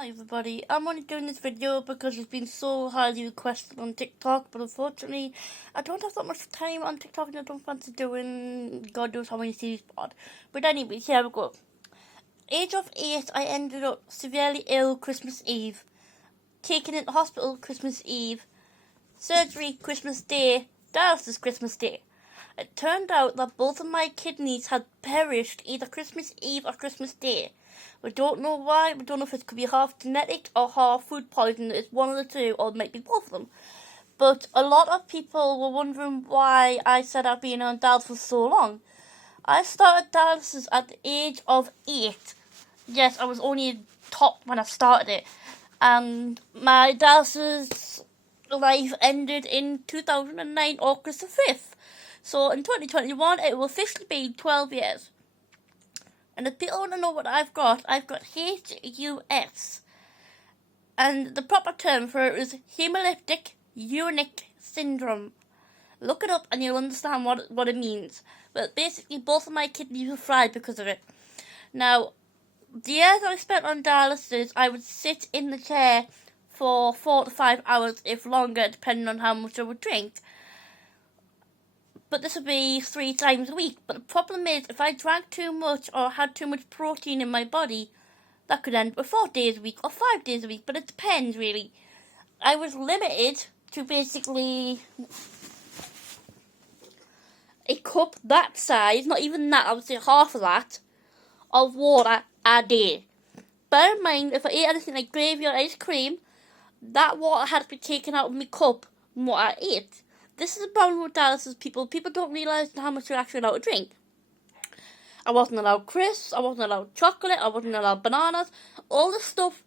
Hi everybody, I'm only doing this video because it's been so highly requested on TikTok, but unfortunately I don't have that much time on TikTok and I don't fancy doing God knows how many series pod. But anyways, here we go. Age of 8, I ended up severely ill Christmas Eve, taken into hospital Christmas Eve, surgery Christmas Day, dialysis Christmas Day. It turned out that both of my kidneys had perished either Christmas Eve or Christmas Day. We don't know why. We don't know if it could be half genetic or half food poisoning. It's one of the two, or it might be both of them. But a lot of people were wondering why I said I've been on dialysis for so long. I started dialysis at the age of 8. Yes, I was only top when I started it. And my dialysis life ended in 2009, August the 5th. So in 2021, it will officially be 12 years. And if people want to know what I've got HUS. And the proper term for it is hemolytic uremic syndrome. Look it up and you'll understand what it means. But basically, both of my kidneys were fried because of it. Now, the years I spent on dialysis, I would sit in the chair for 4 to 5 hours, if longer, depending on how much I would drink. But this would be 3 times a week. But the problem is, if I drank too much or had too much protein in my body, that could end up with 4 days a week or 5 days a week. But it depends, really. I was limited to basically a cup that size, not even that, I would say half of that, of water a day. Bear in mind, if I ate anything like gravy or ice cream, that water had to be taken out of my cup from what I ate. This is a problem with dialysis, people. People don't realise how much you're actually allowed to drink. I wasn't allowed crisps, I wasn't allowed chocolate, I wasn't allowed bananas. All the stuff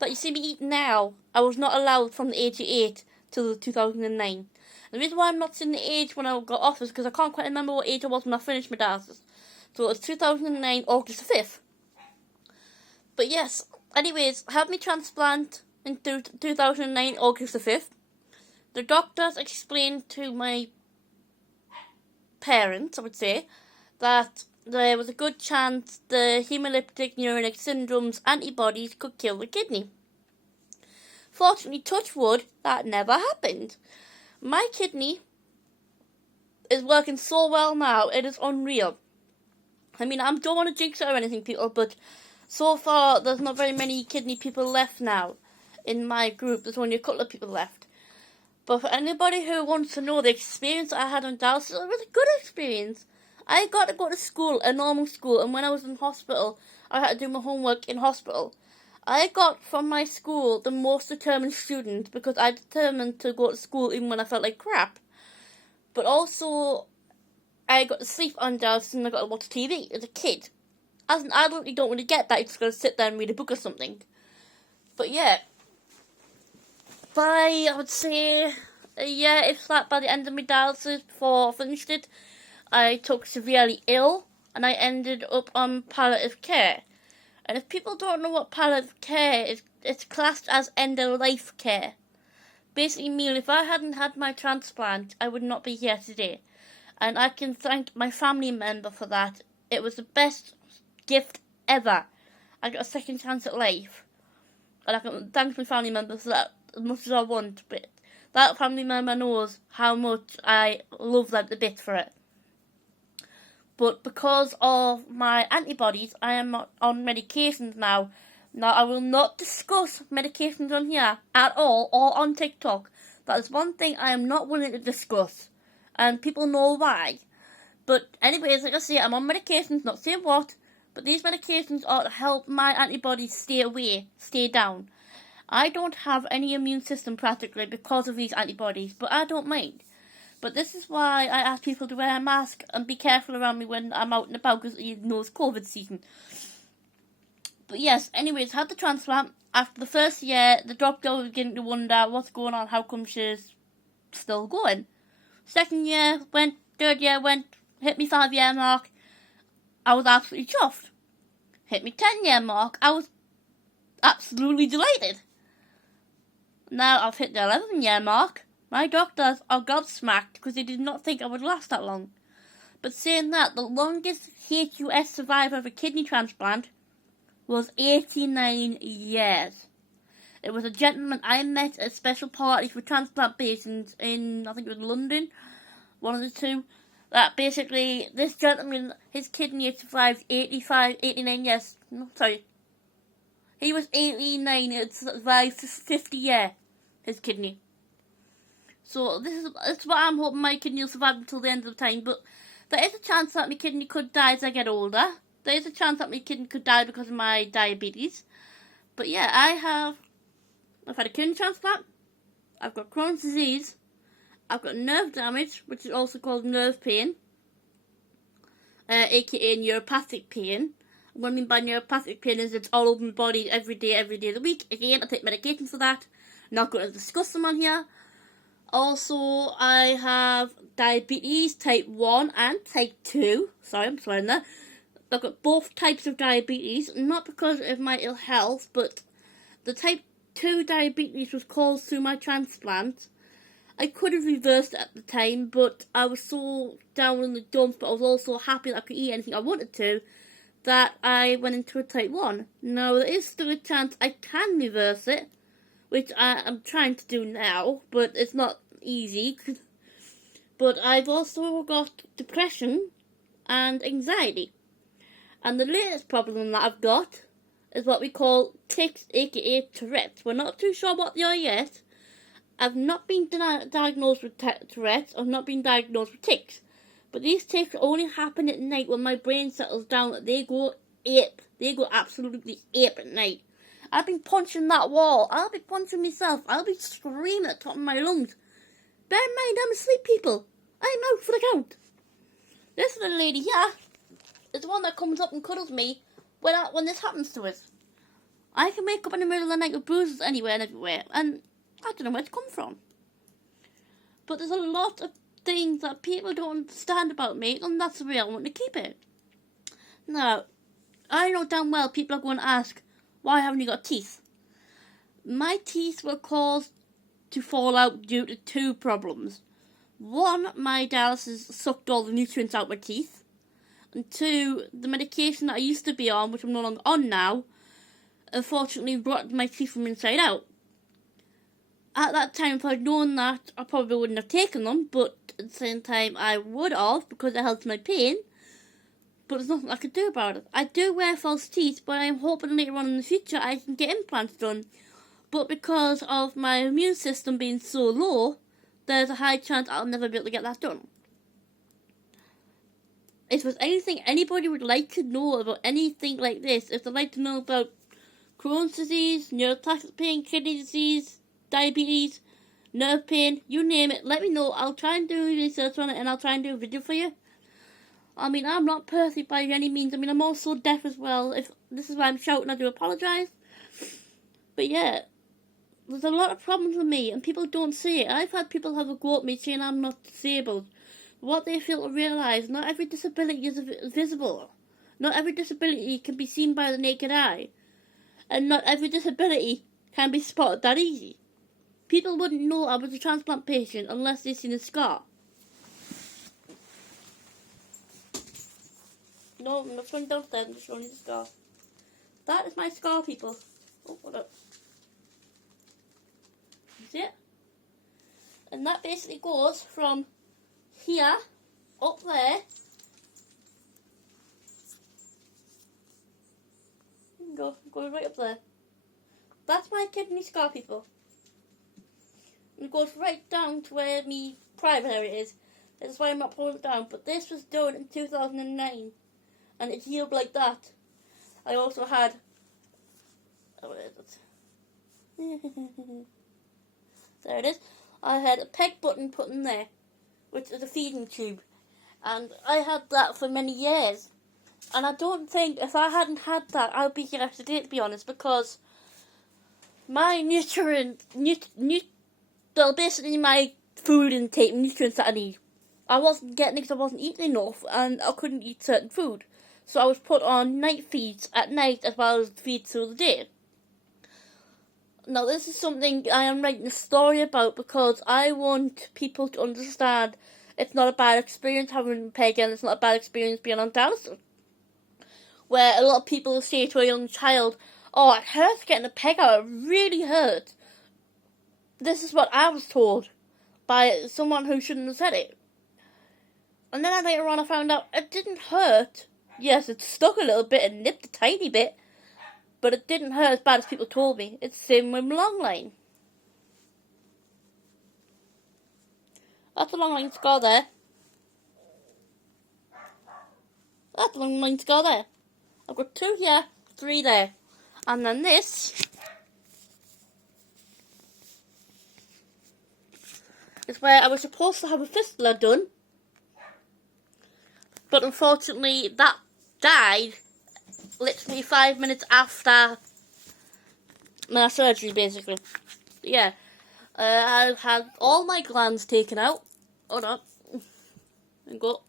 that you see me eat now, I was not allowed from the age of 8 till 2009. The reason why I'm not saying the age when I got off is because I can't quite remember what age I was when I finished my dialysis. So it was 2009, August the 5th. But yes, anyways, I had my transplant in 2009, August the 5th. The doctors explained to my parents, I would say, that there was a good chance the hemolytic uremic syndrome's antibodies could kill the kidney. Fortunately, touch wood, that never happened. My kidney is working so well now, it is unreal. I mean, I don't want to jinx it or anything, people, but so far there's not very many kidney people left now in my group. There's only a couple of people left. But for anybody who wants to know the experience I had on dialysis, it was a good experience. I got to go to school, a normal school, and when I was in hospital, I had to do my homework in hospital. I got from my school the most determined student because I determined to go to school even when I felt like crap. But also, I got to sleep on dialysis and I got to watch TV as a kid. As an adult, you don't really get that. You just got to sit there and read a book or something. But yeah. I would say a year, if that, by the end of my dialysis, before I finished it, I took severely ill and I ended up on palliative care. And if people don't know what palliative care is, it's classed as end-of-life care. Basically meaning if I hadn't had my transplant, I would not be here today. And I can thank my family member for that. It was the best gift ever. I got a second chance at life. And I can thank my family member for that as much as I want, but that family member knows how much I love them a bit for it. But because of my antibodies, I am on medications now. Now, I will not discuss medications on here at all or on TikTok. That is one thing I am not willing to discuss. And people know why. But anyways, like I say, I'm on medications, not saying what, but these medications are to help my antibodies stay down. I don't have any immune system practically because of these antibodies, but I don't mind. But this is why I ask people to wear a mask and be careful around me when I'm out and about because you know it's COVID season. But yes, anyways, had the transplant. After the first year, the doctor was beginning to wonder what's going on, how come she's still going. Second year went, third year went, hit me 5-year mark. I was absolutely chuffed. Hit me 10-year mark, I was absolutely delighted. Now I've hit the 11-year mark. My doctors are gobsmacked because they did not think I would last that long. But saying that, the longest HUS survivor of a kidney transplant was 89 years. It was a gentleman I met at a special party for transplant patients in, I think it was London, one of the two. That basically, this gentleman, his kidney had survived 89 years. No, sorry. He was 89, it survived 50 years, his kidney. So this is what I'm hoping my kidney will survive until the end of the time. But there is a chance that my kidney could die as I get older. There is a chance that my kidney could die because of my diabetes. But yeah, I've had a kidney transplant. I've got Crohn's disease. I've got nerve damage, which is also called nerve pain, aka neuropathic pain. What I mean by neuropathic pain is it's all over my body every day of the week. Again, I take medication for that. I'm not going to discuss them on here. Also, I have diabetes type 1 and type 2. Sorry, I'm swearing there. I've got both types of diabetes, not because of my ill health, but the type 2 diabetes was caused through my transplant. I could have reversed it at the time, but I was so down in the dumps, but I was also happy that I could eat anything I wanted to, that I went into a type 1. Now, there is still a chance I can reverse it, which I am trying to do now, but it's not easy. But I've also got depression and anxiety. And the latest problem that I've got is what we call tics, aka Tourette's. We're not too sure what they are yet. I've not been diagnosed with Tourette's. I've not been diagnosed with tics. But these tics only happen at night when my brain settles down. They go ape. They go absolutely ape at night. I've been punching that wall. I'll be punching myself. I'll be screaming at the top of my lungs. Bear in mind, I'm asleep, people. I'm out for the count. This little lady here is the one that comes up and cuddles me when this happens to us. I can wake up in the middle of the night with bruises anywhere and everywhere, and I don't know where it's come from. But there's a lot of things that people don't understand about me, and that's the way I want to keep it. Now, I know damn well people are going to ask, why haven't you got teeth? My teeth were caused to fall out due to two problems. One, my dialysis sucked all the nutrients out of my teeth. And two, the medication that I used to be on, which I'm no longer on now, unfortunately rotted my teeth from inside out. At that time, if I'd known that, I probably wouldn't have taken them, but at the same time, I would have, because it helps my pain. But there's nothing I could do about it. I do wear false teeth, but I'm hoping later on in the future I can get implants done. But because of my immune system being so low, there's a high chance I'll never be able to get that done. If there's anything anybody would like to know about anything like this, if they'd like to know about Crohn's disease, neuropathic pain, kidney disease, diabetes, nerve pain, you name it, let me know. I'll try and do research on it and I'll try and do a video for you. I mean, I'm not perfect by any means. I mean, I'm also deaf as well. If this is why I'm shouting, I do apologise. But yeah, there's a lot of problems with me and people don't see it. I've had people have a go at me saying I'm not disabled. What they fail to realise, not every disability is visible. Not every disability can be seen by the naked eye. And not every disability can be spotted that easy. People wouldn't know I was a transplant patient unless they'd seen a scar. No, I'm not showing downstairs, I'm just showing you the scar. That is my scar, people. Oh, hold up. You see it? And that basically goes from here, up there. Go right up there. That's my kidney scar, people. And it goes right down to where my private area is. That's why I'm not pulling it down. But this was done in 2009. And it healed like that. I also had... Oh, where is it? There it is. I had a peg button put in there, which is a feeding tube. And I had that for many years. And I don't think, if I hadn't had that, I'd be here today, to be honest, because my well, basically my food intake, nutrients that I need, I wasn't getting it because I wasn't eating enough, and I couldn't eat certain food. So I was put on night feeds at night as well as feeds through the day. Now this is something I am writing a story about because I want people to understand it's not a bad experience having PEG and it's not a bad experience being on dialysis. Where a lot of people say to a young child, Oh, it hurts getting a peg out. It really hurts. This is what I was told by someone who shouldn't have said it. And then later on I found out it didn't hurt. Yes, it stuck a little bit and nipped a tiny bit, but it didn't hurt as bad as people told me. It's the same with long line. That's a long line scar there. That's a long line scar there. I've got 2 here, 3 there. And then this is where I was supposed to have a fistula done. But unfortunately that died literally 5 minutes after my surgery, basically. Yeah. I've had all my glands taken out. Hold on. And go.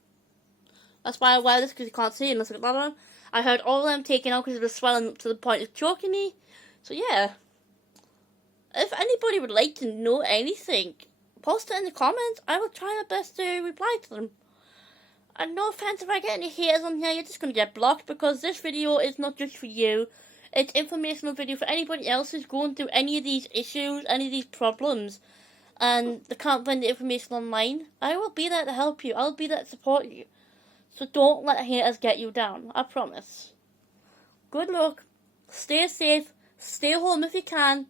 That's why I wear this, because you can't see unless I got that on. I had all of them taken out because it was swelling up to the point of choking me. So yeah. If anybody would like to know anything, post it in the comments. I will try my best to reply to them. And no offense if I get any haters on here, you're just going to get blocked, because this video is not just for you. It's informational video for anybody else who's going through any of these issues, any of these problems, and they can't find the information online. I will be there to help you. I'll be there to support you. So don't let haters get you down. I promise. Good luck. Stay safe. Stay home if you can.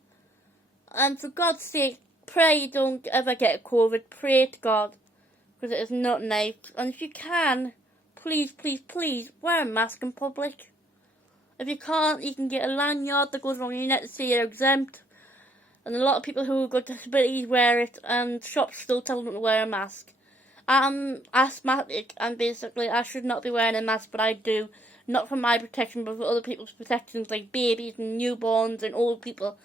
And for God's sake, pray you don't ever get COVID. Pray to God. Because it is not nice. And if you can, please, please, please, wear a mask in public. If you can't, you can get a lanyard that goes around your neck to say you're exempt. And a lot of people who have got disabilities wear it, and shops still tell them to wear a mask. I'm asthmatic, and basically I should not be wearing a mask, but I do. Not for my protection, but for other people's protections, like babies and newborns and old people.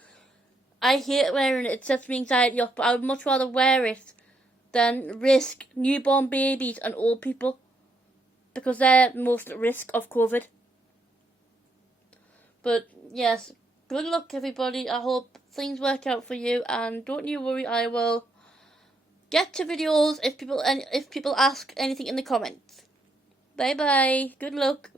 I hate wearing it. It sets me anxiety off, but I would much rather wear it than risk newborn babies and old people, because they're most at risk of COVID. But yes, good luck everybody. I hope things work out for you, and don't you worry, I will get to videos if people ask anything in the comments. Bye bye. Good luck.